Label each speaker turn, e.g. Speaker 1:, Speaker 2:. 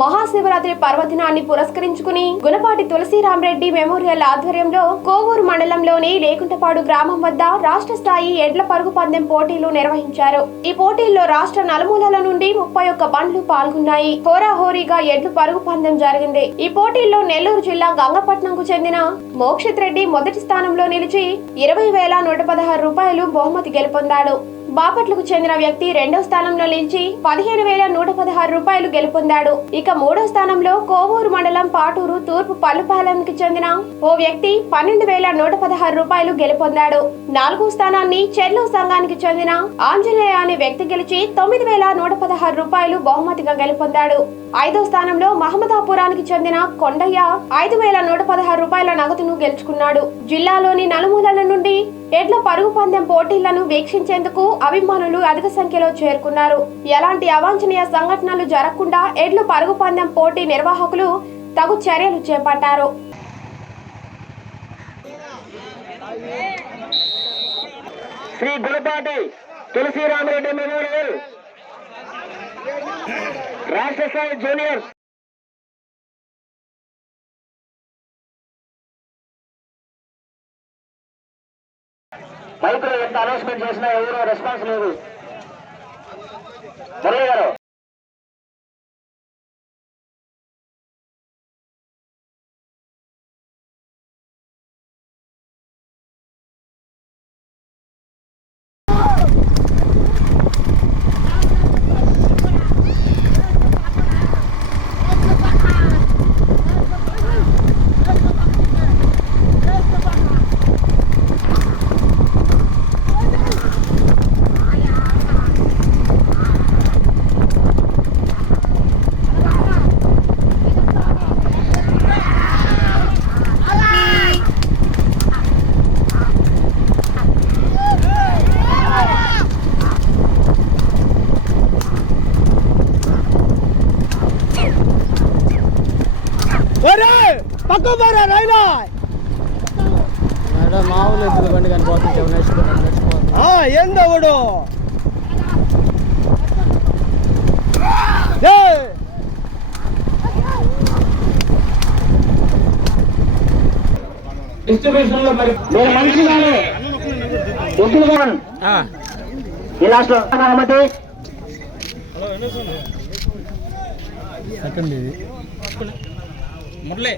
Speaker 1: మహాశివరాత్రి పర్వదినాన్ని పురస్కరించుకుని గుణపాటి తులసిరామరెడ్డి మెమోరియల్ ఆధ్వర్యంలో కోవూరు మండలంలోని లేకుంటపాడు గ్రామం వద్ద రాష్ట్ర స్థాయి ఎడ్ల పరుగు పందెం పోటీలు నిర్వహించారు. ఈ పోటీల్లో రాష్ట్ర నలుమూలల నుండి ముప్పై ఒక్క బండ్లు పాల్గొన్నాయి. హోరాహోరీగా ఎడ్లు పరుగు పందెం జరిగింది. ఈ పోటీల్లో నెల్లూరు జిల్లా గంగపట్నంకు చెందిన మోక్షిత్ రెడ్డి మొదటి స్థానంలో నిలిచి ఇరవై వేల నూట పదహారు రూపాయలు బహుమతి గెలుపొందాడు. బాపట్లకు చెందిన వ్యక్తి రెండో స్థానంలో నిలిచి పదిహేను వేల నూట పదహారు రూపాయలు గెలుపొందాడు. ఇక మూడో స్థానంలో కోవూరు మండలం పాటూరు తూర్పు పల్లుపాలెంకి చెందిన ఓ వ్యక్తి పన్నెండు వేల నూట పదహారు రూపాయలు గెలుపొందాడు. నాలుగో స్థానాన్ని చెర్లో సంఘానికి చెందిన ఆంజనేయ అనే వ్యక్తి గెలిచి తొమ్మిది వేల నూట పదహారు రూపాయలు బహుమతిగా గెలుపొందాడు. ఐదో స్థానంలో మహమ్మదాపురానికి చెందిన కొండయ్య ఐదు వేల నూట పదహారు రూపాయల నగదును గెలుచుకున్నాడు. జిల్లాలోని నలుమూలల నుండి ఎడ్ల పరుగు పందెం పోటీలను వీక్షించేందుకు అభిమానులు అధిక సంఖ్యలో చేరుకున్నారు. ఎలాంటి అవాంఛనీయ సంఘటనలు జరగకుండా ఎడ్ల పరుగు పందెం పోటీ నిర్వాహకులు తగు చర్యలు చేపట్టారు.
Speaker 2: శ్రీ గుణపాటి తులసిరామరెడ్డి మెమోరియల్. రాష్ట్ర స్థాయి జూనియర్ మైకులో ఎంత అనౌన్స్మెంట్ చేసినా ఎవరో రెస్పాన్స్ లేదు. మురళి గారు
Speaker 3: మేడం మామూలు ఎద్దుల బండి కనిపోతుంది నడిచిపోతుంది
Speaker 4: ఏందవుడు
Speaker 2: డిస్ట్రిబ్యూషన్లో మరి నేను మంచిగానే ఎద్దులు భవన్ ఈ లాస్ట్లో అనుమతి.
Speaker 3: సెకండ్ ఇది. ಮೊದಲೇ